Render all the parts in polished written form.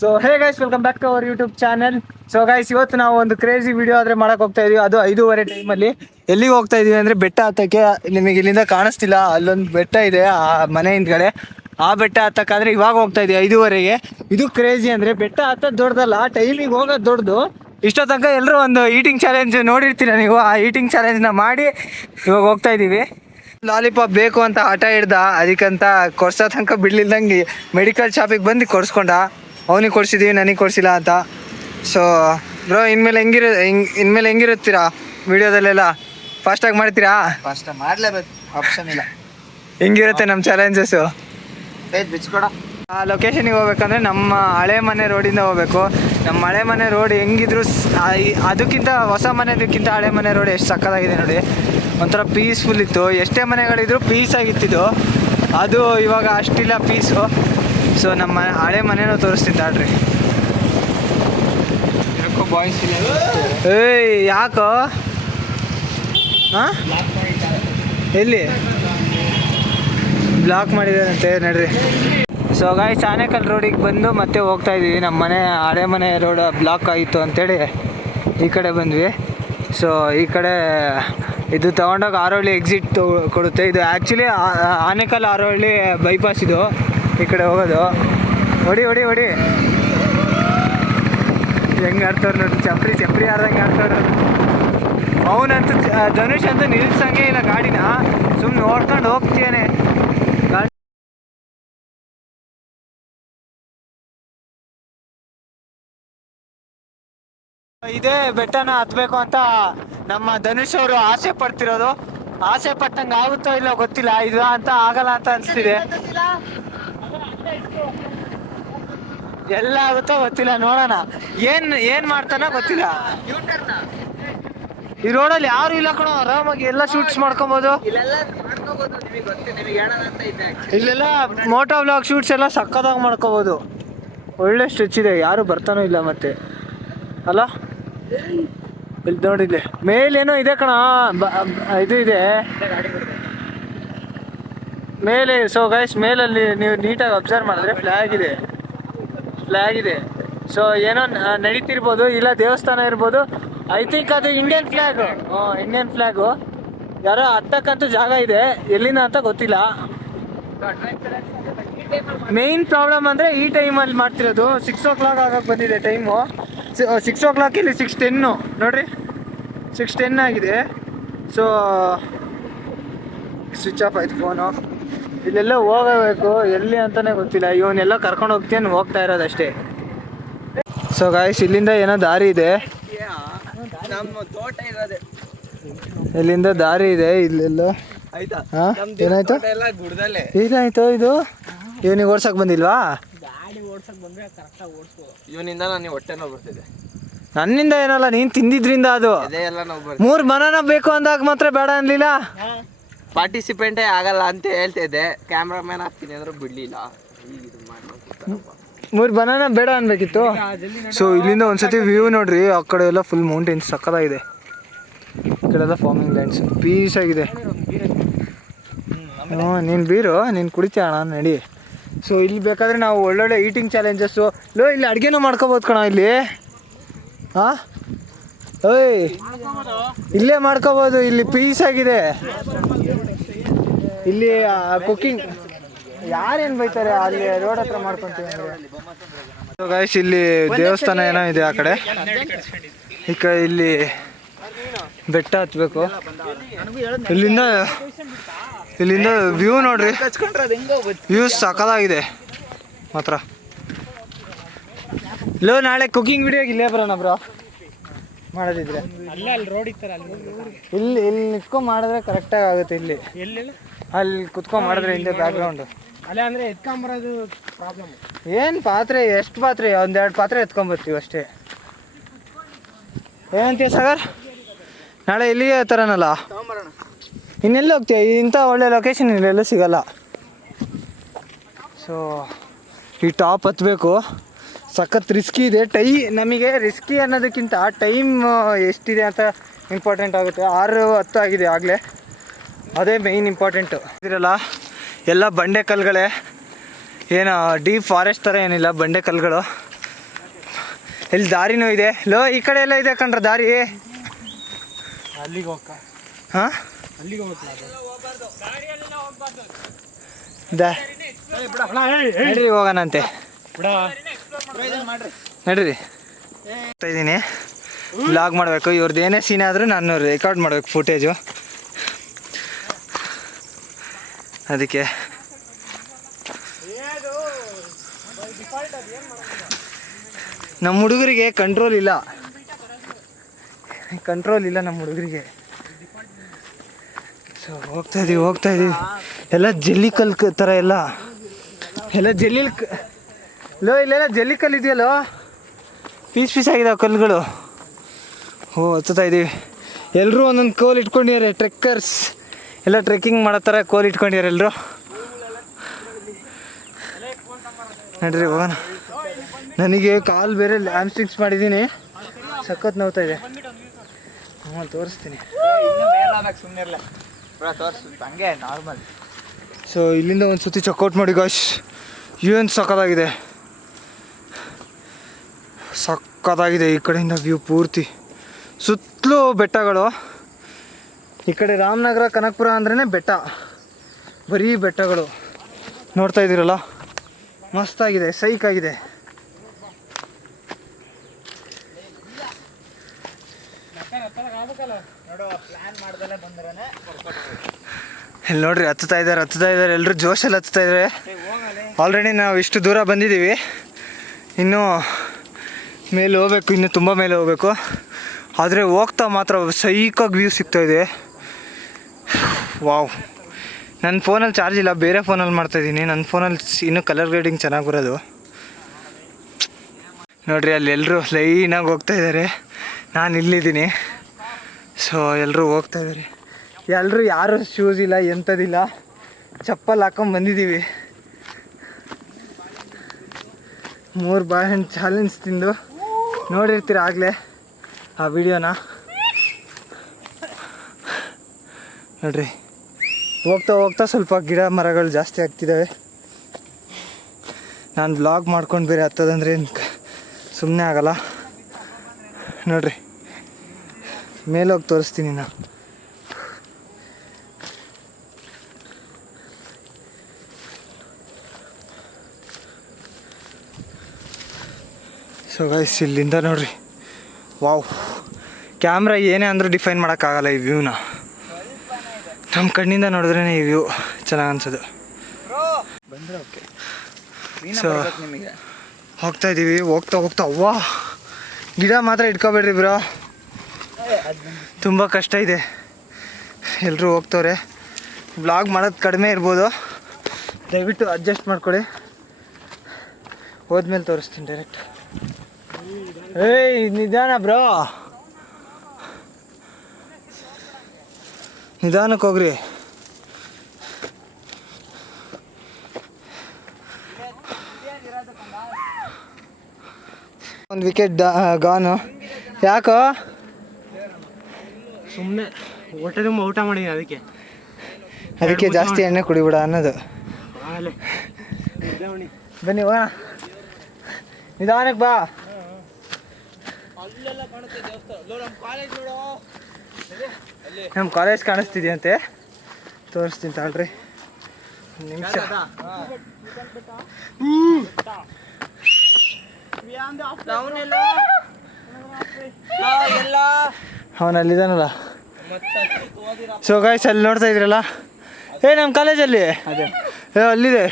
So hey guys, welcome back to our YouTube channel. So guys, ಇವತ್ತು ನಾವು ಒಂದು crazy video ಆದರೆ ಮಾಡಕ್ಕೆ ಹೋಗ್ತಾ ಇದೀವಿ. ಅದು 5:30 ಟೈಮಲ್ಲಿ. ಎಲ್ಲಿಗೆ ಹೋಗ್ತಾ ಇದೀವಿ ಅಂದರೆ ಬೆಟ್ಟ ಹತ್ತಕ್ಕೆ. ನಿಮಗೆ ಇಲ್ಲಿಂದ ಕಾಣಿಸ್ತಿಲ್ಲ, ಅಲ್ಲೊಂದು ಬೆಟ್ಟ ಇದೆ ಆ ಮನೆ ಹಿಂದ್ಗಡೆ. ಆ ಬೆಟ್ಟ ಹತ್ತಕ್ಕಾದ್ರೆ ಇವಾಗ ಹೋಗ್ತಾ ಇದೀವಿ 5:30ಗೆ. ಇದು ಕ್ರೇಜಿ ಅಂದರೆ ಬೆಟ್ಟ ಹತ್ತೋದು ದೊಡ್ಡದಲ್ಲ, ಟೈಮಿಗೆ ಹೋಗೋದು ದೊಡ್ಡದು. ಇಷ್ಟೋ ತನಕ ಎಲ್ಲರೂ ಒಂದು ಈಟಿಂಗ್ ಚಾಲೆಂಜ್ ನೋಡಿರ್ತೀರ ನೀವು. ಆ ಈಟಿಂಗ್ ಚಾಲೆಂಜ್ನ ಮಾಡಿ ಇವಾಗ ಹೋಗ್ತಾ ಇದ್ದೀವಿ. ಲಾಲಿಪಾಪ್ ಬೇಕು ಅಂತ ಹಠ ಹಿಡ್ದ, ಅದಕ್ಕಂತ ಕೊಡ್ಸೋ ತನಕ ಬಿಡ್ಲಿಲ್ದಂಗೆ ಮೆಡಿಕಲ್ ಶಾಪಿಗೆ ಬಂದು ಕೊಡ್ಸ್ಕೊಂಡ. ಅವನಿಗೆ ಕೊಡ್ಸಿದ್ದೀವಿ, ನನಗೆ ಕೊಡ್ಸಿಲ್ಲ ಅಂತ. ಸೊ ಬ್ರೋ, ಇನ್ಮೇಲೆ ಹೆಂಗಿರುತ್ತೀರಾ ವಿಡಿಯೋದಲ್ಲೆಲ್ಲ? ಫಾಸ್ಟಾಗಿ ಮಾಡ್ತೀರಾ? ಫಸ್ಟ್ ಮಾಡಲೇಬೇಕು, ಆಪ್ಷನ್ ಇಲ್ಲ. ಹೆಂಗಿರುತ್ತೆ ನಮ್ಮ ಚಾಲೆಂಜಸ್ಸು? ಬಿಚ್ಕೊಡ. ಆ ಲೊಕೇಶನಿಗೆ ಹೋಗ್ಬೇಕಂದ್ರೆ ನಮ್ಮ ಹಳೆ ಮನೆ ರೋಡಿಂದ ಹೋಗ್ಬೇಕು. ನಮ್ಮ ಹಳೆ ಮನೆ ರೋಡ್ ಹೆಂಗಿದ್ರು ಅದಕ್ಕಿಂತ ಹೊಸ ಮನೆದಕ್ಕಿಂತ ಹಳೆ ಮನೆ ರೋಡ್ ಎಷ್ಟು ಸಕ್ಕತ್ತಾಗಿದೆ ನೋಡಿ. ಒಂಥರ ಪೀಸ್ಫುಲ್ ಇತ್ತು. ಎಷ್ಟೇ ಮನೆಗಳಿದ್ರು ಪೀಸಾಗಿತ್ತಿದ್ದು. ಅದು ಇವಾಗ ಅಷ್ಟಿಲ್ಲ ಪೀಸು. ಸೊ ನಮ್ಮ ಹಳೆ ಮನೇನೂ ತೋರಿಸ್ತೀನಿ ತಾಳ್ರಿ. ಬಾಯ್ಸ್ ಏಯ್ ಯಾಕೋ? ಹಾಂ, ಎಲ್ಲಿ ಬ್ಲಾಕ್ ಮಾಡಿದಾರಂತೆ ನಡ್ರಿ. ಸೊ ಗಾಯ್ಸ್, ಆನೇಕಲ್ ರೋಡಿಗೆ ಬಂದು ಮತ್ತೆ ಹೋಗ್ತಾ ಇದ್ದೀವಿ. ನಮ್ಮ ಮನೆ ಹಳೆ ಮನೆ ರೋಡ್ ಬ್ಲಾಕ್ ಆಗಿತ್ತು ಅಂತೇಳಿ ಈ ಕಡೆ ಬಂದ್ವಿ. ಸೊ ಈ ಕಡೆ ಇದು ತೊಗೊಂಡೋಗಿ ಆರೋಹಳ್ಳಿ ಎಕ್ಸಿಟ್ ಕೊಡುತ್ತೆ. ಇದು ಆ್ಯಕ್ಚುಲಿ ಆನೇಕಲ್ ಆರೋಹಳ್ಳಿ ಬೈಪಾಸ್. ಇದು ಈ ಕಡೆ ಹೋಗೋದು. ಹೊಡಿ ಹೆಂಗೆ ಆಡ್ತವ್ರು ನೋಡಿ, ಚಪ್ರಿ ಆಡ್ದಂಗೆ ಆಡ್ತವ್ರು. ಅವನಂತೂ ಧನುಷ್ ಅಂತೂ ನಿಲ್ಸಂಗೆ ಇಲ್ಲ ಗಾಡಿನ, ಸುಮ್ಮನೆ ನೋಡ್ಕೊಂಡು ಹೋಗ್ತೇನೆ. ಇದೇ ಬೆಟ್ಟನ ಹತ್ಬೇಕು ಅಂತ ನಮ್ಮ ಧನುಷ್ ಅವರು ಆಸೆ ಪಡ್ತಿರೋದು. ಆಸೆ ಪಟ್ಟಂಗೆ ಆಗುತ್ತೋ ಇಲ್ಲೋ ಗೊತ್ತಿಲ್ಲ. ಇದು ಅಂತ ಆಗಲ್ಲ ಅಂತ ಅನಿಸ್ತಿದೆ. ಎಲ್ಲ ಆಗುತ್ತೋ ಗೊತ್ತಿಲ್ಲ, ನೋಡೋಣ. ಏನ್ ಮಾಡ್ತಾನೋ ಗೊತ್ತಿಲ್ಲ. ಈ ರೋಡಲ್ಲಿ ಯಾರು ಇಲ್ಲ ಕಣೋ, ಆರಾಮಾಗಿ ಎಲ್ಲ ಶೂಟ್ಸ್ ಮಾಡ್ಕೊಬೋದು. ಇಲ್ಲೆಲ್ಲ ಮೋಟೋ ವ್ಲಾಗ್ ಶೂಟ್ಸ್ ಎಲ್ಲ ಸಕ್ಕತ್ತಾಗಿ ಮಾಡ್ಕೋಬೋದು. ಒಳ್ಳೆ ಸ್ಟ್ರೆಚ್ ಇದೆ, ಯಾರು ಬರ್ತಾನೂ ಇಲ್ಲ ಮತ್ತೆ ಅಲ್ಲ. ಇಲ್ಲಿ ನೋಡಿದ್ದೆ ಮೇಲೇನೋ ಇದೆ ಕಣ, ಇದು ಇದೆ ಮೇಲೆ. ಸೊ ಗೈಸ್, ಮೇಲಲ್ಲಿ ನೀವು ನೀಟಾಗಿ ಅಬ್ಸರ್ವ್ ಮಾಡಿದ್ರೆ ಫ್ಲ್ಯಾಗ್ ಇದೆ. ಸೊ ಏನೋ ನಡೀತಿರ್ಬೋದು, ಇಲ್ಲ ದೇವಸ್ಥಾನ ಇರ್ಬೋದು. ಐ ಥಿಂಕ್ ಅದು ಇಂಡಿಯನ್ ಫ್ಲ್ಯಾಗು. ಯಾರೋ ಹತ್ತಕ್ಕಂತೂ ಜಾಗ ಇದೆ, ಎಲ್ಲಿಂದ ಅಂತ ಗೊತ್ತಿಲ್ಲ. ಮೇನ್ ಪ್ರಾಬ್ಲಮ್ ಅಂದರೆ ಈ ಟೈಮಲ್ಲಿ ಮಾಡ್ತಿರೋದು. 6 o'clock ಆಗಕ್ಕೆ ಬಂದಿದೆ ಟೈಮು. 6 o'clock ಇಲ್ಲಿ 6:10 ನೋಡ್ರಿ, 6:10 ಆಗಿದೆ. ಸೊ ಸ್ವಿಚ್ ಆಫ್ ಆಯ್ತು ಫೋನು. ಇಲ್ಲೆಲ್ಲ ಹೋಗಬೇಕು, ಎಲ್ಲಿ ಅಂತಲೇ ಗೊತ್ತಿಲ್ಲ. ಇವನ್ನೆಲ್ಲ ಕರ್ಕೊಂಡು ಹೋಗ್ತೀನಿ, ಹೋಗ್ತಾ ಇರೋದಷ್ಟೇ. ಸೊ ಗಾಯ್ಸ್, ಇಲ್ಲಿಂದ ಏನೋ ದಾರಿ ಇದೆ. ನಮ್ಮ ತೋಟ ಇರೋದೆ ಇಲ್ಲಿಂದ ದಾರಿ ಇದೆ. ಇಲ್ಲೆಲ್ಲ ಹಾಂ, ಏನಾಯ್ತು? ಗುಡ್ದಲ್ಲೇ ಏನಾಯ್ತು? ಇದು ಇವನಿಗೆ ಓಡ್ಸಕ್ಕೆ ಬಂದಿಲ್ವಾ? ಗಾಡಿ ಓಡ್ಸಕ್ ಬಂದ್ರೆ ಕರೆಕ್ಟಾಗಿ ಓಡಿಸ್ಕೋ. ಇವನಿಂದ ನನಗೆ ಹೊಟ್ಟೆ ನೋವು ಬರ್ತಿದೆ. ನನ್ನಿಂದ ಏನಲ್ಲ, ನೀನು ತಿಂದಿದ್ರಿಂದ. ಅದು ಅದೇ ಎಲ್ಲ ನೋವು 3 ಬನಾನ ಬೇಕು ಅಂದಾಗ ಮಾತ್ರ ಬೇಡ ಅನ್ಲಿಲ್ಲ. ಪಾರ್ಟಿಸಿಪೆಂಟೇ ಆಗಲ್ಲ ಅಂತ ಹೇಳ್ತಿದ್ದೆ. ಕ್ಯಾಮ್ರಾಮ್ಯಾನ್ ಆಗ್ತೀನಿ ಅಂದ್ರೆ ಬಿಡ್ಲಿಲ್ಲ. 3 ಬನಾನ ಬೇಡ ಅನ್ಬೇಕಿತ್ತು. ಸೊ ಇಲ್ಲಿಂದ ಒಂದ್ಸತಿ ವ್ಯೂ ನೋಡ್ರಿ. ಆ ಕಡೆ ಎಲ್ಲ ಫುಲ್ ಮೌಂಟೇನ್ಸ್ ಸಕ್ಕತ್ತಾಗಿದೆ. ಈ ಕಡೆ ಎಲ್ಲ ಫಾರ್ಮಿಂಗ್ ಲ್ಯಾಂಡ್ಸ್ ಪೀಸ್ ಆಗಿದೆ. ಹ್ಞೂ, ನೀನು ಬೀರು, ನೀನು ಕುಡಿತೀಯ ಅಣ್ಣ, ನಡಿ. ಸೊ ಇಲ್ಲಿ ಬೇಕಾದರೆ ನಾವು ಒಳ್ಳೊಳ್ಳೆ ಈಟಿಂಗ್ ಚಾಲೆಂಜಸ್ಸು. ಇಲ್ಲಿ ಅಡುಗೆನೂ ಮಾಡ್ಕೋಬೋದು ಕಣ ಇಲ್ಲಿ. ಹಾಂ, ಓಯ್, ಇಲ್ಲೇ ಮಾಡ್ಕೋಬೋದು. ಇಲ್ಲಿ ಪೀಸ್ ಆಗಿದೆ. ಇಲ್ಲಿ ಕುಕ್ಕಿಂಗ್ ಯಾರೇನು ಬೈತಾರೆ, ಅಲ್ಲಿ ರೋಡ್ ಹತ್ರ ಮಾಡ್ಕೊತೀವಿ ಅಂದರೆ. ಗೈಸ್, ಇಲ್ಲಿ ದೇವಸ್ಥಾನ ಏನೋ ಇದೆ ಆ ಕಡೆ. ಇಲ್ಲಿ ಬೆಟ್ಟ ಹತ್ಬೇಕು. ಇಲ್ಲಿಂದ ವ್ಯೂ ನೋಡ್ರಿ, ವ್ಯೂ ಸಕ್ಕತ್ತಾಗಿದೆ ಮಾತ್ರ. ನಾಳೆ ಕುಕಿಂಗ್ ವಿಡಿಯೋಗೆ ಇಲ್ಲೇ ಬರೋಣ ಬ್ರೋ, ಮಾಡೋದಿದ್ರೆ. ಇಲ್ಲಿ ನಿತ್ಕೊಂಡು ಮಾಡಿದ್ರೆ ಕರೆಕ್ಟಾಗಿ ಆಗುತ್ತೆ. ಅಲ್ಲಿ ಕುತ್ಕೊಂಡು ಮಾಡಿದ್ರೆ ಹಿಂದೆ ಬ್ಯಾಕ್ಗ್ರೌಂಡು ಅಲ್ಲೇ ಅಂದರೆ ಎತ್ಕೊಂಬರೋದು ಪ್ರಾಬ್ಲಮ್. ಏನು ಪಾತ್ರೆ, ಎಷ್ಟು ಪಾತ್ರೆ? 1-2 ಪಾತ್ರೆ ಎತ್ಕೊಂಬರ್ತೀವಿ ಅಷ್ಟೇ. ಏನಂತೀಯ ಸಾಗರ್? ನಾಳೆ ಇಲ್ಲಿಗೆ ತರೋಣಲ್ಲ, ಇನ್ನೆಲ್ಲ ಹೋಗ್ತೀಯ? ಇಂಥ ಒಳ್ಳೆ ಲೊಕೇಶನ್ ಇಲ್ಲೆಲ್ಲ ಸಿಗಲ್ಲ. ಸೊ ಈ ಟಾಪ್ ಹತ್ತಬೇಕು, ಸಖತ್ ರಿಸ್ಕಿ ಇದೆ. ನಮಗೆ ರಿಸ್ಕಿ ಅನ್ನೋದಕ್ಕಿಂತ ಟೈಮ್ ಎಷ್ಟಿದೆ ಅಂತ ಇಂಪಾರ್ಟೆಂಟ್ ಆಗುತ್ತೆ. 6:10 ಆಗಿದೆ ಆಗಲೇ, ಅದೇ ಮೇಯ್ನ್ ಇಂಪಾರ್ಟೆಂಟು. ಇದಿರಲ್ಲ ಎಲ್ಲ ಬಂಡೆ ಕಲ್ಲುಗಳೇ, ಏನು ಡೀಪ್ ಫಾರೆಸ್ಟ್ ಥರ ಏನಿಲ್ಲ, ಬಂಡೆ ಕಲ್ಲುಗಳು. ಇಲ್ಲಿ ದಾರಿನೂ ಇದೆ ಲೋ, ಈ ಕಡೆ ಎಲ್ಲ ಇದೆ ಕಣ್ರ ದಾರಿ. ಅಲ್ಲಿಗೆ ಹೋಗ್ಕ ಹಾಂ ಅಲ್ಲಿಗೆ ಹೋಗ್ತಾರೆ ನಡ್ರಿ ಹೋಗೋಣಂತೆ. ಬಿಡ ನಡ್ರಿ ಹೋಗ್ತಾ ಇದ್ದೀನಿ. ವ್ಲಾಗ್ ಮಾಡಬೇಕು. ಇವ್ರದ್ದು ಏನೇ ಸೀನ್ ಆದರೂ ನಾನು ರೆಕಾರ್ಡ್ ಮಾಡಬೇಕು ಫುಟೇಜು. ಅದಕ್ಕೆ ನಮ್ಮ ಹುಡುಗರಿಗೆ ಕಂಟ್ರೋಲ್ ಇಲ್ಲ ನಮ್ಮ ಹುಡುಗರಿಗೆ. ಸೊ ಹೋಗ್ತಾ ಇದೀವಿ ಎಲ್ಲ ಜಲ್ಲಿ ಕಲ್ಲು ಥರ ಎಲ್ಲ ಜಲ್ಲಿ ಲೋ, ಇಲ್ಲೆಲ್ಲ ಜಲ್ಲಿ ಕಲ್ಲು ಇದೆಯಲ್ಲೋ, ಪೀಸ್ ಆಗಿದಾವೆ ಕಲ್ಲುಗಳು. ಹತ್ತುತ್ತಾ ಇದ್ದೀವಿ. ಎಲ್ಲರೂ ಒಂದೊಂದು ಕೋಲ್ ಇಟ್ಕೊಂಡಿದ್ದಾರೆ. ಟ್ರೆಕ್ಕರ್ಸ್ ಎಲ್ಲ ಟ್ರೆಕ್ಕಿಂಗ್ ಮಾಡೋ ಥರ ಕೋಲ್ ಇಟ್ಕೊಂಡಿದ್ದಾರೆ ಎಲ್ಲರೂ. ನಡ್ರಿ ಹೋಗೋಣ. ನನಗೆ ಕಾಲು ಬೇರೆ ಲ್ಯಾಮ್ಸ್ಟಿಕ್ಸ್ ಮಾಡಿದ್ದೀನಿ, ಸಖತ್ ನೋವ್ತಾ ಇದೆ. ತೋರಿಸ್ತೀನಿ. ಸೊ ಇಲ್ಲಿಂದ ಒಂದು ಸುತ್ತಿ ಚೆಕ್ಔಟ್ ಮಾಡಿ ಗಾಯ್ಸ್. ಏನು ಸಖತ್ತಾಗಿದೆ ಈ ಕಡೆಯಿಂದ ವ್ಯೂ ಪೂರ್ತಿ. ಸುತ್ತಲೂ ಬೆಟ್ಟಗಳು. ಈ ಕಡೆ ರಾಮನಗರ ಕನಕಪುರ ಅಂದ್ರೇ ಬೆಟ್ಟ, ಬರೀ ಬೆಟ್ಟಗಳು. ನೋಡ್ತಾ ಇದ್ದೀರಲ್ಲ, ಮಸ್ತಾಗಿದೆ, ಸೈಕಾಗಿದೆ. ಇಲ್ಲಿ ನೋಡ್ರಿ, ಹತ್ತುತ್ತಾ ಇದ್ದಾರೆ ಎಲ್ಲರೂ ಜೋಶಲ್ಲಿ ಹತ್ತುತ್ತಾ ಇದ್ದಾರೆ. ಆಲ್ರೆಡಿ ನಾವು ಇಷ್ಟು ದೂರ ಬಂದಿದ್ದೀವಿ, ಇನ್ನೂ ಮೇಲೆ ಹೋಗ್ಬೇಕು, ಇನ್ನೂ ತುಂಬ ಮೇಲೆ ಹೋಗ್ಬೇಕು. ಆದರೆ ಹೋಗ್ತಾ ಮಾತ್ರ ಸೈಕಾಗಿ ವ್ಯೂ ಸಿಗ್ತಾಯಿದೆ. ವಾವ್. ನನ್ನ ಫೋನಲ್ಲಿ ಚಾರ್ಜ್ ಇಲ್ಲ, ಬೇರೆ ಫೋನಲ್ಲಿ ಮಾಡ್ತಾಯಿದ್ದೀನಿ. ನನ್ನ ಫೋನಲ್ಲಿ ಇನ್ನೂ ಕಲರ್ ಗ್ರೇಡಿಂಗ್ ಚೆನ್ನಾಗಿ ಬರೋದು. ನೋಡ್ರಿ, ಅಲ್ಲಿ ಎಲ್ಲರೂ ಲೈನಾಗಿ ಹೋಗ್ತಾಯಿದ್ದಾರೆ, ನಾನು ಇಲ್ಲಿದ್ದೀನಿ. ಸೊ ಎಲ್ಲರೂ ಹೋಗ್ತಾಯಿದ್ದಾರೆ. ಎಲ್ಲರೂ ಯಾರು ಶೂಸ್ ಇಲ್ಲ, ಎಂಥದಿಲ್ಲ, ಚಪ್ಪಲ್ ಹಾಕೊಂಡು ಬಂದಿದ್ದೀವಿ. 3 ಬಾಳೆಹಣ್ಣು ಚಾಲೆಂಜ್ ತಿಂದು ನೋಡಿರ್ತೀರ ಆಗಲೇ ಆ ವಿಡಿಯೋನ. ನೋಡ್ರಿ, ಹೋಗ್ತಾ ಸ್ವಲ್ಪ ಗಿಡ ಮರಗಳು ಜಾಸ್ತಿ ಆಗ್ತಿದ್ದಾವೆ. ನಾನು ಬ್ಲಾಗ್ ಮಾಡ್ಕೊಂಡು ಬೇರೆ ಹತ್ತದಂದ್ರೆ ಸುಮ್ಮನೆ ಆಗಲ್ಲ. ನೋಡ್ರಿ, ಮೇಲೋಗಿ ತೋರಿಸ್ತೀನಿ ನಾನು. ಸೊ ಗೈಸ್, ಇಲ್ಲಿಂದ ನೋಡ್ರಿ, ವಾವ್. ಕ್ಯಾಮ್ರಾ ಏನೇ ಅಂದರೂ ಡಿಫೈನ್ ಮಾಡೋಕ್ಕಾಗಲ್ಲ ಈ ವ್ಯೂನ. ನಮ್ಮ ಕಣ್ಣಿಂದ ನೋಡಿದ್ರೇ ಈ ವ್ಯೂ ಚೆನ್ನಾಗಿ ಅನ್ಸೋದು. ಸೊ ಹೋಗ್ತಾ ಇದ್ದೀವಿ. ಹೋಗ್ತಾ ಅವ್ವಾ, ಗಿಡ ಮಾತ್ರ ಇಟ್ಕೋಬೇಡ್ರಿ ಬ್ರೋ, ತುಂಬ ಕಷ್ಟ ಇದೆ. ಎಲ್ಲರೂ ಹೋಗ್ತವ್ರೆ. ವ್ಲಾಗ್ ಮಾಡೋದು ಕಡಿಮೆ ಇರ್ಬೋದು, ದಯವಿಟ್ಟು ಅಡ್ಜಸ್ಟ್ ಮಾಡ್ಕೊಳ್ಳಿ. ಹೋದ್ಮೇಲೆ ತೋರಿಸ್ತೀನಿ ಡೈರೆಕ್ಟ್. ಏಯ್ ನಿಧಾನ ಬ್ರೋ, ನಿಧಾನಕ್ಕೆ ಹೋಗ್ರಿ. ಒಂದು ವಿಕೆಟ್ ಗಾನು. ಯಾಕೋ? ಸುಮ್ಮನೆ ಹೊಟ್ಟೆ ತುಂಬ ಊಟ ಮಾಡಿದ್ದೀನಿ, ಅದಕ್ಕೆ ಜಾಸ್ತಿ ಎಣ್ಣೆ ಕುಡಿಬಿಡ ಅನ್ನೋದು. ಬನ್ನಿ ಹೋಗೋಣ, ನಿಧಾನಕ್ಕೆ ಬಾ. ನಮ್ಮ ಕಾಲೇಜ್ ಕಾಣಿಸ್ತಿದೆಯಂತೆ, ತೋರಿಸ್ತೀನಿ ತಾಳ್ರಿ ಒಂದು ನಿಮಿಷ. ಅವನಲ್ಲಿದ್ದಾನಲ್ಲ. ಸೊ ಗಾಯ್ಸ್, ಅಲ್ಲಿ ನೋಡ್ತಾ ಇದ್ರಲ್ಲ, ನಮ್ಮ ಕಾಲೇಜಲ್ಲಿ ಅದೇ ಅಲ್ಲಿದೆ.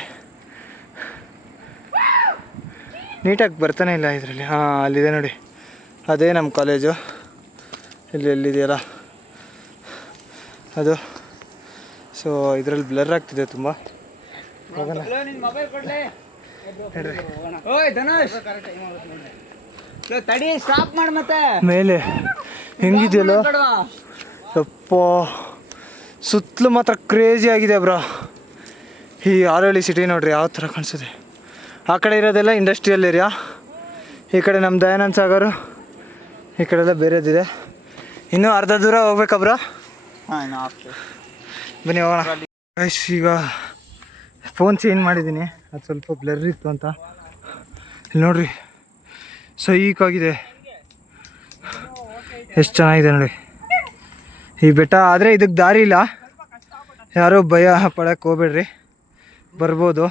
ನೀಟಾಗಿ ಬರ್ತಾನೆ ಇಲ್ಲ ಇದರಲ್ಲಿ. ಅಲ್ಲಿದೆ ನೋಡಿ, ಅದೇ ನಮ್ಮ ಕಾಲೇಜು. ಎಲ್ಲಿದೆಯಲ್ಲ ಅದು. ಸೊ ಇದರಲ್ಲಿ ಬ್ಲರ್ ಆಗ್ತಿದೆ ತುಂಬ. ಮೇಲೆ ಹೆಂಗಿದೆಯಲ್ಲ ಯಪ್ಪ, ಸುತ್ತಲೂ ಮಾತ್ರ ಕ್ರೇಜಿ ಆಗಿದೆ ಬ್ರೋ. ಈ ಆರೋಳಿ ಸಿಟಿ ನೋಡ್ರಿ ಯಾವ ಥರ ಕಾಣಿಸುತ್ತೆ. ಆ ಕಡೆ ಇರೋದೆಲ್ಲ ಇಂಡಸ್ಟ್ರಿಯಲ್ ಏರಿಯಾ, ಈ ಕಡೆ ನಮ್ಮ ದಯಾನಂದ ಸಾಗರು, ಈ ಕಡೆ ಎಲ್ಲ ಬೇರೆದಿದೆ. ಇನ್ನೂ ಅರ್ಧ ದೂರ ಹೋಗ್ಬೇಕಾ ಬ್ರೋ? ಬನ್ನಿ ಹೋಗೋಣ. ಈಗ ಫೋನ್ ಚೇಂಜ್ ಮಾಡಿದ್ದೀನಿ, ಅದು ಸ್ವಲ್ಪ ಬ್ಲರ್ ಇತ್ತು ಅಂತ. ಇಲ್ಲಿ ನೋಡ್ರಿ, ಸೈಕಾಗಿದೆ. ಎಷ್ಟು ಚೆನ್ನಾಗಿದೆ ನೋಡಿ ಈ ಬೆಟ್ಟ. ಆದರೆ ಇದಕ್ಕೆ ದಾರಿ ಇಲ್ಲ, ಯಾರೋ ಭಯ ಪಡಕ್ಕೆ ಹೋಗ್ಬೇಡ್ರಿ, ಬರ್ಬೋದು.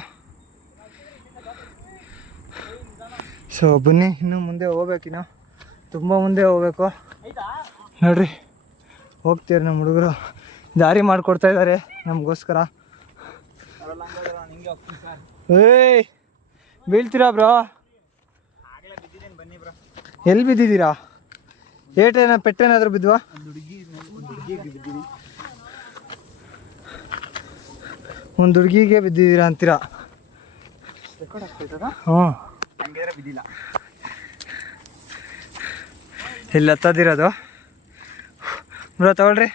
ಸೊ ಬನ್ನಿ, ಇನ್ನೂ ಮುಂದೆ ಹೋಗ್ಬೇಕಿನ್ನು, ತುಂಬ ಮುಂದೆ ಹೋಗ್ಬೇಕು ನೋಡ್ರಿ. ಹೋಗ್ತೀರಿ ನಮ್ಮ ಹುಡುಗರು, ದಾರಿ ಮಾಡಿಕೊಡ್ತಾ ಇದ್ದಾರೆ ನಮಗೋಸ್ಕರ. ಏಯ್ ಬೀಳ್ತೀರಾ ಬ್ರೋ? ಎಲ್ಲಿ ಬಿದ್ದಿದ್ದೀರಾ? ಏಟೇನ ಪೆಟ್ಟೇನಾದರೂ ಬಿದ್ವಾ? ಒಂದು ಹುಡುಗಿಗೆ ಬಿದ್ದಿದ್ದೀರಾ ಅಂತೀರಾ? ಹ್ಞೂ, ಇಲ್ಲಿ ಹತ್ತದಿರೋದು ಬ್ರೋ. ತಗೊಳ್ರಿ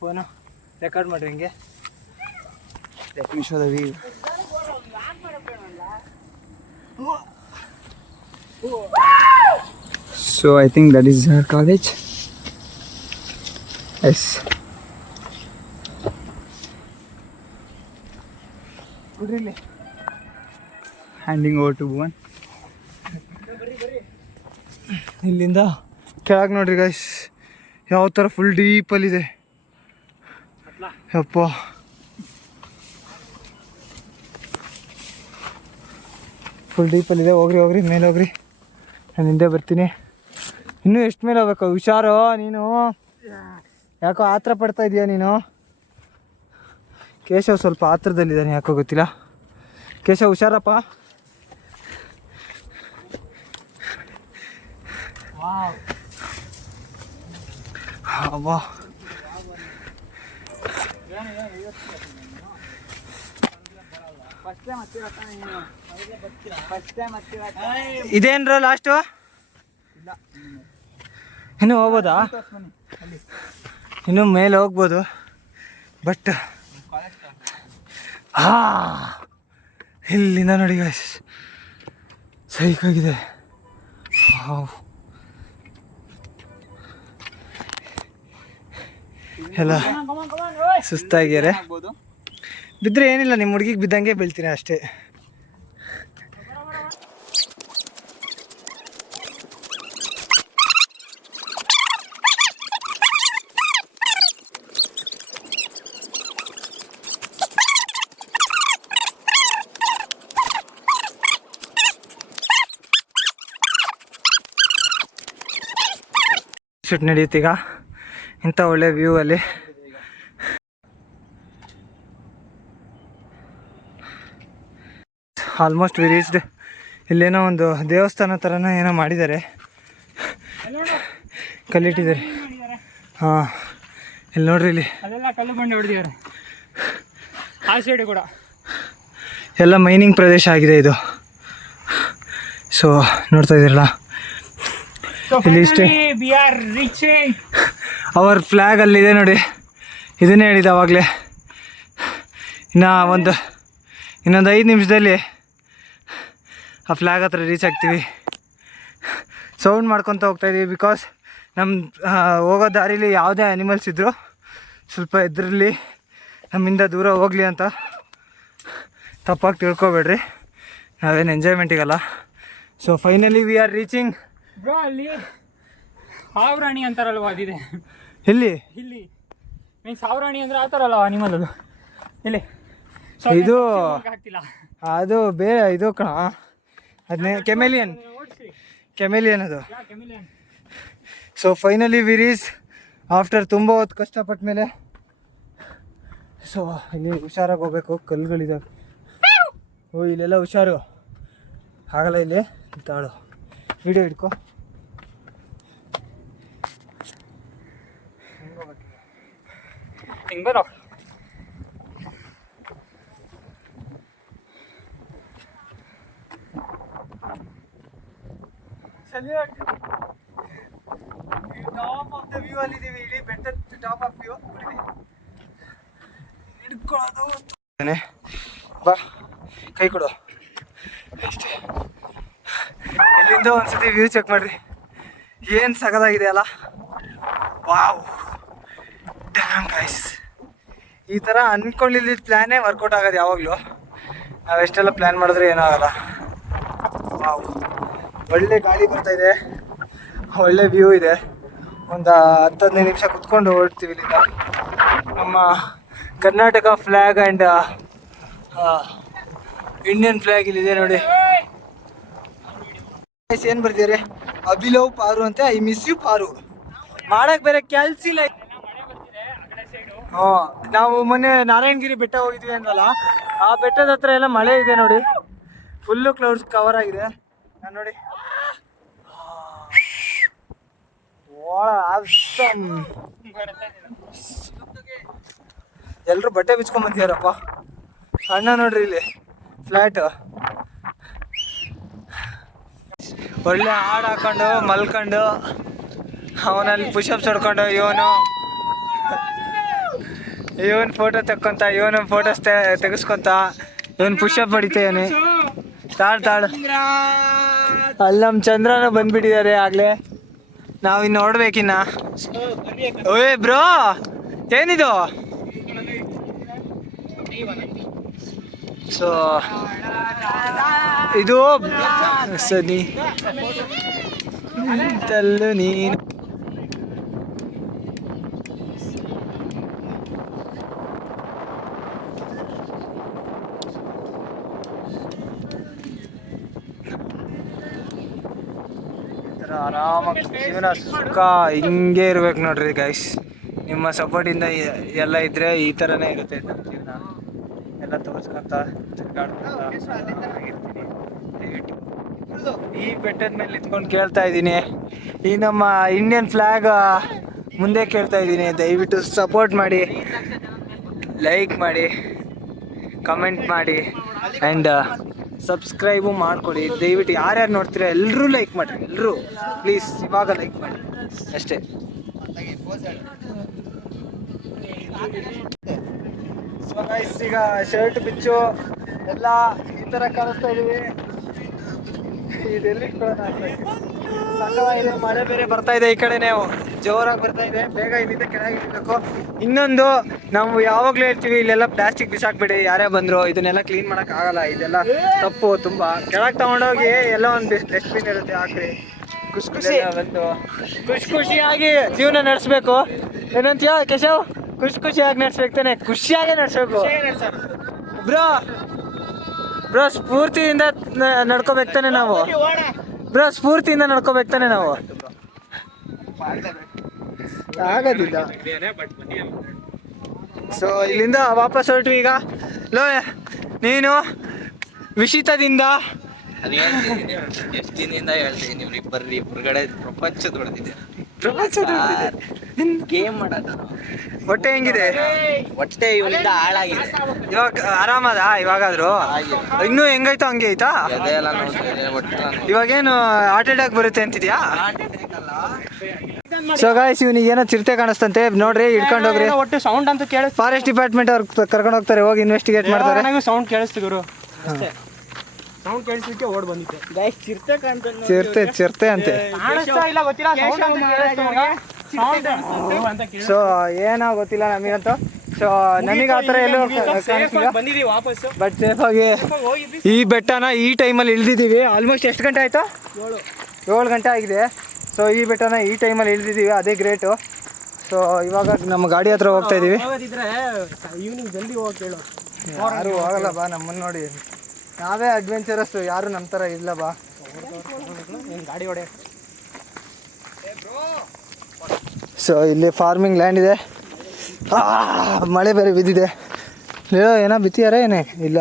ಫೋನು, ರೆಕಾರ್ಡ್ ಮಾಡ್ರಿ ಹಿಂಗೆ. So I think that is her college. Yes. Handing over to Bhuvan. ಇಲ್ಲಿಂದ ಕೆಳಗೆ ನೋಡ್ರಿ ಗೈಸ್, ಯಾವ ಥರ ಫುಲ್ ಡೀಪಲ್ಲಿದೆ. ಯಪ್ಪ, ಫುಲ್ ಡೀಪಲ್ಲಿದೆ. ಹೋಗ್ರಿ ಮೇಲೆ ಹೋಗ್ರಿ, ನಾನು ಹಿಂದೆ ಬರ್ತೀನಿ. ಇನ್ನೂ ಎಷ್ಟು ಮೇಲೆ ಹೋಗ್ಬೇಕು? ಹುಷಾರು ನೀನು, ಯಾಕೋ ಆತ್ರ ಪಡ್ತಾ ಇದೀಯ ನೀನು. ಕೇಶವ್ ಸ್ವಲ್ಪ ಆತ್ರದಲ್ಲಿದ್ದಾನೆ, ಯಾಕೋ ಗೊತ್ತಿಲ್ಲ. ಕೇಶವ್ ಹುಷಾರಪ್ಪ. ಅಬ್ಬಾ, ಇದೇನ್ರ ಲಾಸ್ಟು? ಇನ್ನು ಹೋಗ್ಬೋದಾ? ಇನ್ನು ಮೇಲೆ ಹೋಗ್ಬೋದು, ಬಟ್ ಇಲ್ಲಿಂದ ನೋಡಿ ಗೈಸ್ ಸೈಕಾಗಿದೆ. ಎಲ್ಲ ಸುಸ್ತಾಗ್ಯಾರೆ. ಬಿದ್ದರೆ ಏನಿಲ್ಲ, ನಿಮ್ಮ ಹುಡುಗಿಗೆ ಬಿದ್ದಂಗೆ ಬೀಳ್ತೀನಿ ಅಷ್ಟೇ. ಶೂಟ್ ನಡೆಯುತ್ತೀಗ ಇಂಥ ಒಳ್ಳೆ ವ್ಯೂ ಅಲ್ಲಿ. Almost V reached. ಇಲ್ಲೇನೋ ಒಂದು ದೇವಸ್ಥಾನ ಥರನೋ ಏನೋ ಮಾಡಿದ್ದಾರೆ, ಕಲ್ಲಿಟ್ಟಿದ್ದಾರೆ. ಹಾಂ, ಇಲ್ಲಿ ನೋಡ್ರಿ, ಇಲ್ಲಿ ಅಲ್ಲೆಲ್ಲ ಕಲ್ಲು ಬಂಡೆ ಹೊಡೆದಿದ್ದಾರೆ. ಆ ಸೈಡ್ ಕೂಡ ಎಲ್ಲ ಮೈನಿಂಗ್ ಪ್ರದೇಶ ಆಗಿದೆ ಇದು. ಸೊ ನೋಡ್ತಾ ಇದ್ದೀರಲ್ಲ, ಇಲ್ಲಿ ಇಷ್ಟೇ. ಅವರ್ ಫ್ಲ್ಯಾಗ್ ಅಲ್ಲಿದೆ ನೋಡಿ, ಇದನ್ನೇ ಹೇಳಿದೆ ಆವಾಗಲೇ. ಇನ್ನೊಂದು 5 ನಿಮಿಷದಲ್ಲಿ ಆ ಫ್ಲ್ಯಾಗ್ ಹತ್ರ ರೀಚ್ ಆಗ್ತೀವಿ. ಸೌಂಡ್ ಮಾಡ್ಕೊತ ಹೋಗ್ತಾಯಿದ್ದೀವಿ, ಬಿಕಾಸ್ ನಮ್ಮ ಹೋಗೋ ದಾರಿಲಿ ಯಾವುದೇ ಆ್ಯನಿಮಲ್ಸ್ ಇದ್ದರೂ ಸ್ವಲ್ಪ ಎದುರಲ್ಲಿ ನಮ್ಮಿಂದ ದೂರ ಹೋಗಲಿ ಅಂತ. ತಪ್ಪಾಗಿ ತಿಳ್ಕೊಬೇಡ್ರಿ, ನಾವೇನು ಎಂಜಾಯ್ಮೆಂಟಿಗಲ್ಲ. So finally we are reaching. Bro, ಅಲ್ಲಿ ಹಾವ್ರಾಣಿ ಅಂತಾರಲ್ವ, ಅದಿದೆ ಇಲ್ಲಿ. ಮೀನ್ಸ್ ಹಾವ್ರಾಣಿ ಅಂದರೆ ಆ ಥರ ಅಲ್ವ ಅನಿಮಲ್ ಅದು. ಇಲ್ಲಿ ಇದು ಆಗ್ತಿಲ್ಲ, ಅದು ಬೇರೆ ಇದು ಕಣ, ಅದನ್ನೇ ಕೆಮೆಲಿಯನ್ ಅದು. So finally V reach after ತುಂಬ ಹೊತ್ತು ಕಷ್ಟಪಟ್ಟ ಮೇಲೆ. ಸೊ ಇಲ್ಲಿ ಹುಷಾರಾಗಿ ಹೋಗ್ಬೇಕು, ಕಲ್ಲುಗಳಿದ್ದಾವೆ. ಓ ಇಲ್ಲೆಲ್ಲ ಹುಷಾರು ಆಗಲ್ಲ, ಇಲ್ಲಿ ತಾಳು. ವಿಡಿಯೋ ಹಿಡ್ಕೊ. ಹಿಂಗೆ ಬರೋ. ಟಾಪ್ ಆಫ್ ದ ವ್ಯೂ ಅಲ್ಲಿದ್ದೀವಿ, ಇಡೀ ಬೆಟ್ಟದ ಟಾಪ್ ಆಫ್ ವ್ಯೂ. ಹಿಡ್ಕೊಳ್ಳೋದು ಬಾ, ಕೈ ಕೊಡು ಅಷ್ಟೇ. ಇಲ್ಲಿಂದ ಒಂದ್ಸತಿ ವ್ಯೂ ಚೆಕ್ ಮಾಡ್ರಿ, ಏನು ಸಗದಾಗಿದೆ ಅಲ್ಲ. Wow, dam guys. ಈ ಥರ ಅಂದ್ಕೊಳ್ಳಿಲ್ಲ ಪ್ಲ್ಯಾನೇ ವರ್ಕೌಟ್ ಆಗೋದು ಯಾವಾಗಲೂ. ನಾವೆಷ್ಟೆಲ್ಲ ಪ್ಲ್ಯಾನ್ ಮಾಡಿದ್ರೆ ಏನೂ ಆಗಲ್ಲ. ವಾವ್. ಒಳ್ಳೆ ಗಾಳಿ ಬರ್ತಾ ಇದೆ, ಒಳ್ಳೆ ವ್ಯೂ ಇದೆ. ಒಂದು 10-15 ನಿಮಿಷ ಕುತ್ಕೊಂಡು ಹೊರಡ್ತೀವಿ ಇಲ್ಲಿಂದ. ನಮ್ಮ Karnataka flag and Indian flag ಇಲ್ಲಿದೆ ನೋಡಿ. ಏನು ಬರ್ತಿದ್ದಾರೆ, ಅಭಿಲವ್ ಪಾರು ಅಂತ, ಐ ಮಿಸ್ ಯು ಪಾರು. ಮಾಡಕ್ ಬೇರೆ ಕೆಲ್ಸ ಇಲ್ಲ. ನಾವು ಮೊನ್ನೆ ನಾರಾಯಣಗಿರಿ ಬೆಟ್ಟ ಹೋಗಿದ್ವಿ ಅಂದಲ್ಲ, ಆ ಬೆಟ್ಟದ ಹತ್ರ ಎಲ್ಲ ಮಳೆ ಇದೆ ನೋಡಿ. ಫುಲ್ಲು ಕ್ಲೌಡ್ಸ್ ಕವರ್ ಆಗಿದೆ. ನಾನು ನೋಡಿ ಎಲ್ರು ಬಟ್ಟೆ ಬಿಚ್ಕೊಂಡ್ ಬಂದಿದಾರಪ್ಪ. ಅಣ್ಣ ನೋಡ್ರಿ ಇಲ್ಲಿ ಫ್ಲಾಟ್, ಒಳ್ಳೆ ಹಾಡು ಹಾಕೊಂಡು ಮಲ್ಕೊಂಡು ಅವನಲ್ಲಿ ಪುಷಪ್ಸ್ ಹೊಡ್ಕೊಂಡು ಇವನ್ ಫೋಟೋ ತಕ್ಕೊಂತ, ಇವನು ಫೋಟೋಸ್ ತೆಗೆಸ್ಕೊಂತ, ಇವನ್ ಪುಷಪ್ ಹೊಡಿತಾನೆ. ತಾಳು ಅಲ್ಲಿ ನಮ್ಮ ಚಂದ್ರನ ಬಂದ್ಬಿಟ್ಟಿದ್ದಾರೆ ಆಗ್ಲೇ. ನಾವಿನ್ನು ನೋಡ್ಬೇಕಿನ್ನ. ಓಯ್ ಬ್ರೋ, ಏನಿದು? ಸೊ ಇದು ಸನಿ ತಲ್ಲು ನೀನು. ಆರಾಮಾಗಿ ಜೀವನ ಸುಖ ಹಿಂಗೆ ಇರ್ಬೇಕು ನೋಡ್ರಿ ಗೈಸ್. ನಿಮ್ಮ ಸಪೋರ್ಟಿಂದ ಎಲ್ಲ ಇದ್ರೆ ಈ ಥರನೇ ಇರುತ್ತೆ ನಮ್ಮ ಜೀವನ. ಎಲ್ಲ ತೋರಿಸ್ಕೊಂತ ತಿರ್ಗಾಡ್ಕೊಂತ ಈ ಬೆಟ್ಟದ ಮೇಲೆ ನಿಂತ್ಕೊಂಡು ಕೇಳ್ತಾ ಇದ್ದೀನಿ. ಈ ನಮ್ಮ ಇಂಡಿಯನ್ ಫ್ಲ್ಯಾಗ್ ಮುಂದೆ ಕೇಳ್ತಾ ಇದ್ದೀನಿ. ದಯವಿಟ್ಟು ಸಪೋರ್ಟ್ ಮಾಡಿ, ಲೈಕ್ ಮಾಡಿ, ಕಮೆಂಟ್ ಮಾಡಿ ಆ್ಯಂಡ್ ಸಬ್ಸ್ಕ್ರೈಬು ಮಾಡ್ಕೊಳ್ಳಿ. ದಯವಿಟ್ಟು ಯಾರ್ಯಾರು ನೋಡ್ತೀರಾ ಎಲ್ಲರೂ ಲೈಕ್ ಮಾಡಿರಿ, ಎಲ್ಲರೂ ಪ್ಲೀಸ್ ಇವಾಗ ಲೈಕ್ ಮಾಡಿ ಅಷ್ಟೇ. ಸೊ ಗೈಸ್, ಈಗ ಶರ್ಟ್ ಬಿಚ್ಚು ಎಲ್ಲ ಈ ಥರ ಕಾಣಿಸ್ತಾ ಇದೀವಿ. ಇದೆಲ್ಲಿ ಸಾಕಾಗಿದೆ. ಮಳೆ ಬೇರೆ ಬರ್ತಾ ಇದೆ, ಈ ಕಡೆನೇ ಜೋರಾಗಿ ಬರ್ತಾ ಇದೆ. ಬೇಗ ಇಲ್ಲಿಂದ ಕೆಳಗೆ ಇರಬೇಕು. ಇನ್ನೊಂದು, ನಾವು ಯಾವಾಗಲೂ ಹೇಳ್ತೀವಿ ಇಲ್ಲೆಲ್ಲ ಪ್ಲಾಸ್ಟಿಕ್ ಬಿಸಾಕ್ಬೇಡಿ. ಯಾರೇ ಬಂದ್ರು ಇದನ್ನೆಲ್ಲ ಕ್ಲೀನ್ ಮಾಡಕ್ ಆಗಲ್ಲ, ಇದೆಲ್ಲ ತಪ್ಪು. ತುಂಬಾ ಕೆಳಗೆ ತಗೊಂಡೋಗಿ ಎಲ್ಲ ಒಂದು ಡಸ್ಟ್ಬಿನ್ ಇರುತ್ತೆ, ಹಾಕ್ರಿ. ಖುಷಿಯಾಗಿ ಜೀವನ ನಡೆಸ್ಬೇಕು. ಏನಂತೀಯ ಕೇಶವ್? ಖುಷಿಯಾಗಿ ನಡೆಸ್ಬೇಕು ತಾನೆ? ಖುಷಿಯಾಗಿ ನಡೆಸ್ಬೇಕು ಬ್ರೋ. ಸ್ಫೂರ್ತಿಯಿಂದ ನಡ್ಕೋಬೇಕು ತಾನೆ ನಾವು ಬ್ರೋ? ಸ್ಫೂರ್ತಿಯಿಂದ ನಡ್ಕೋಬೇಕು ತಾನೆ ನಾವು? ಆಗೋದಿಲ್ಲ. ಸೊ ಇಲ್ಲಿಂದ ವಾಪಸ್ ಹೊರಟ್ವಿ ಈಗ. ಲೋ ನೀನು ವಿಷಿತದಿಂದ ಎಷ್ಟು ದಿನದಿಂದ ಹೇಳ್ತೀನಿ, ನೀವು ಬರ್ರಿ ಹೊರಗಡೆ ಪ್ರಪಂಚದ ಹೊಡೆದಿದೆ. ಗೇಮ್ ಮಾಡೋದು. ಹೊಟ್ಟೆ ಹೆಂಗಿದೆ? ಹೊಟ್ಟೆ ಇವನಿಂದ ಹಾಳಾಗಿದೆ. ಇವಾಗ ಆರಾಮದ? ಇವಾಗಾದ್ರು ಇನ್ನೂ ಹೆಂಗಾಯ್ತು ಹಂಗೆ ಆಯ್ತಾ? ಇವಾಗೇನು ಹಾರ್ಟ್ ಅಟ್ಯಾಕ್ ಬರುತ್ತೆ ಅಂತಿದ್ಯಾ? ಸೊ ಗಾಯ್ಸ್, ಇವನಿಗೆ ಏನೋ ಚಿರತೆ ಕಾಣಿಸ್ತಂತೆ ನೋಡ್ರಿ, ಹಿಡ್ಕೊಂಡು ಹೋಗ್ರಿ. ಒಟ್ಟು ಸೌಂಡ್ ಅಂತ ಕೇಳಿ ಫಾರೆಸ್ಟ್ ಡಿಪಾರ್ಟ್ಮೆಂಟ್ ಅವ್ರು ಕರ್ಕೊಂಡು ಹೋಗ್ತಾರೆ, ಹೋಗಿ ಇನ್ವೆಸ್ಟಿಗೇಟ್ ಮಾಡ್ತಾರೆ. ಸೌಂಡ್ ಕೇಳಿಸ್ತು ಗುರು, ಸೌಂಡ್ ಕೇಳಿಸ್ಲಿಕ್ಕೆ ಓಡ್ ಬಂದಿದ್ದೆ. ಗೈಸ್ ಚಿರತೆ ಕಾಣ್ತದೆ. ಚಿರತೆ ಅಂತೆ. ಇಲ್ಲ ಗೊತ್ತಿಲ್ಲ, ಸೌಂಡ್ ಅಂತ ಕೇಳಿಸ್ತು ಅವ್ರಿಗೆ. ಸೊ ಏನೋ ಗೊತ್ತಿಲ್ಲ ನಮಗಂತೂ. ಸೊ ನಮಗೆ ಆ ಥರ ಎಲ್ಲೂ ಬಂದಿದ್ದೀವಿ ವಾಪಸ್ಸು, ಬಟ್ ಸೇಫಾಗಿ ಈ ಬೆಟ್ಟನ ಈ ಟೈಮಲ್ಲಿ ಇಳಿದಿದ್ದೀವಿ. ಆಲ್ಮೋಸ್ಟ್ ಎಷ್ಟು ಗಂಟೆ ಆಯಿತು? 7 ಗಂಟೆ ಆಗಿದೆ. ಸೊ ಈ ಬೆಟ್ಟನ ಈ ಟೈಮಲ್ಲಿ ಇಳಿದಿದ್ದೀವಿ, ಅದೇ ಗ್ರೇಟು. ಸೊ ಇವಾಗ ನಮ್ಮ ಗಾಡಿ ಹತ್ರ ಹೋಗ್ತಾ ಇದ್ದೀವಿ. ಈವ್ನಿಂಗ್ ಜಲ್ದಿ ಹೋಗಿ ಕೇಳು. ಯಾರು ಹೋಗಲ್ಲ ಬಾ, ನಮ್ಮನ್ನು ನೋಡಿ ನಾವೇ ಅಡ್ವೆಂಚರಸ್, ಯಾರು ನಮ್ಮ ಥರ ಇಲ್ಲ ಬಾ. ಗಾಡಿ ಹೊಡೆ. ಸೊ ಇಲ್ಲಿ ಫಾರ್ಮಿಂಗ್ ಲ್ಯಾಂಡ್ ಇದೆ. ಮಳೆ ಬೇರೆ ಬಿದ್ದಿದೆ. ಏನೋ ಬಿತ್ತಿಯಾರ ಏನೇ ಇಲ್ಲ,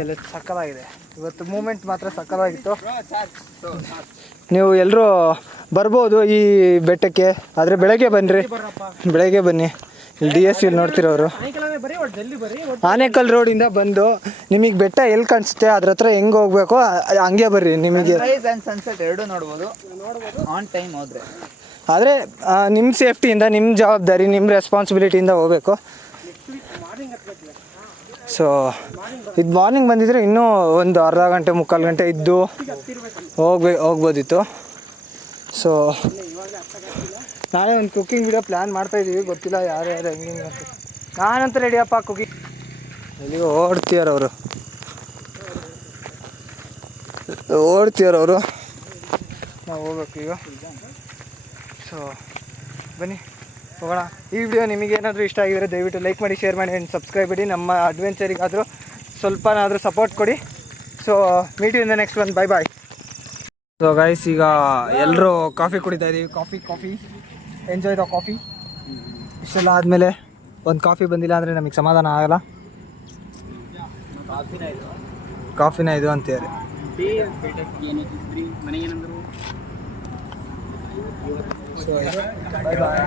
ಎಲ್ಲ ಸಕ್ಕತ್ತಾಗಿದೆ. ಇವತ್ತು ಮೂಮೆಂಟ್ ಮಾತ್ರ ಸಕ್ಕತ್ತಾಗಿತ್ತು. ನೀವು ಎಲ್ಲರೂ ಬರ್ಬೋದು ಈ ಬೆಟ್ಟಕ್ಕೆ, ಆದರೆ ಬೆಳಗ್ಗೆ ಬನ್ನಿರಿ, ಬೆಳಗ್ಗೆ ಬನ್ನಿ. ಇಲ್ಲಿ DSC ಇಲ್ಲಿ ನೋಡ್ತಿರೋರು ಆನೇಕಲ್ ರೋಡಿಂದ ಬಂದು ನಿಮಗೆ ಬೆಟ್ಟ ಎಲ್ಲಿ ಕಾಣಿಸುತ್ತೆ ಅದ್ರ ಹತ್ರ ಹೆಂಗೆ ಹೋಗ್ಬೇಕು ಹಂಗೆ ಬರ್ರಿ. ನಿಮಗೆ ಸನ್ಸೆಟ್ ಎರಡು ನೋಡ್ಬೋದು ಆನ್ ಟೈಮ್ ಹೋದ್ರೆ. ಆದರೆ ನಿಮ್ಮ ಸೇಫ್ಟಿಯಿಂದ, ನಿಮ್ಮ ಜವಾಬ್ದಾರಿ, ನಿಮ್ಮ ರೆಸ್ಪಾನ್ಸಿಬಿಲಿಟಿಯಿಂದ ಹೋಗಬೇಕು. ಸೊ ಇದು ಮಾರ್ನಿಂಗ್ ಬಂದಿದ್ರೆ ಇನ್ನೂ ಒಂದು ಅರ್ಧ ಗಂಟೆ 3/4 ಗಂಟೆ ಇದ್ದು ಹೋಗ್ಬೋದಿತ್ತು. ಸೊ ನಾಳೆ ಒಂದು ಕುಕ್ಕಿಂಗ್ ವಿಡಿಯೋ ಪ್ಲ್ಯಾನ್ ಮಾಡ್ತಾಯಿದ್ದೀವಿ, ಗೊತ್ತಿಲ್ಲ ಯಾರ್ಯಾರು ಹೆಂಗೆ ಅಂತ. ನಾನಂತ ರೆಡಿಯಪ್ಪ ಕುಕ್ಕಿಂಗ್. ಎಲ್ಲಿಗೆ ಓಡ್ತೀಯಾರ ಅವರು. ಓಡ್ತೀವ್ರ ಅವರು. ನಾವು ಹೋಗ್ಬೇಕು ಈಗ. ಸೊ ಬನ್ನಿ ಹೋಗೋಣ. ಈ ವಿಡಿಯೋ ನಿಮಗೆ ಏನಾದರೂ ಇಷ್ಟ ಆಗಿದ್ರೆ ದಯವಿಟ್ಟು ಲೈಕ್ ಮಾಡಿ, ಶೇರ್ ಮಾಡಿ ಆ್ಯಂಡ್ ಸಬ್ಸ್ಕ್ರೈಬ್ ಮಾಡಿ. ನಮ್ಮ ಅಡ್ವೆಂಚರಿಗಾದರೂ ಸ್ವಲ್ಪನಾದರೂ ಸಪೋರ್ಟ್ ಕೊಡಿ. So meet you in the next one. Bye bye. So guys, ಈಗ ಎಲ್ಲರೂ ಕಾಫಿ ಕುಡಿತಾ ಇದ್ದೀವಿ. Coffee enjoy the coffee. ಇಷ್ಟೆಲ್ಲ ಆದಮೇಲೆ ಒಂದು ಕಾಫಿ ಬಂದಿಲ್ಲ ಅಂದರೆ ನಮಗೆ ಸಮಾಧಾನ ಆಗಲ್ಲ. ಕಾಫಿನ ಇದು ಅಂತಾರೆ. ಸೊ ಬೈ ಬಾಯ್.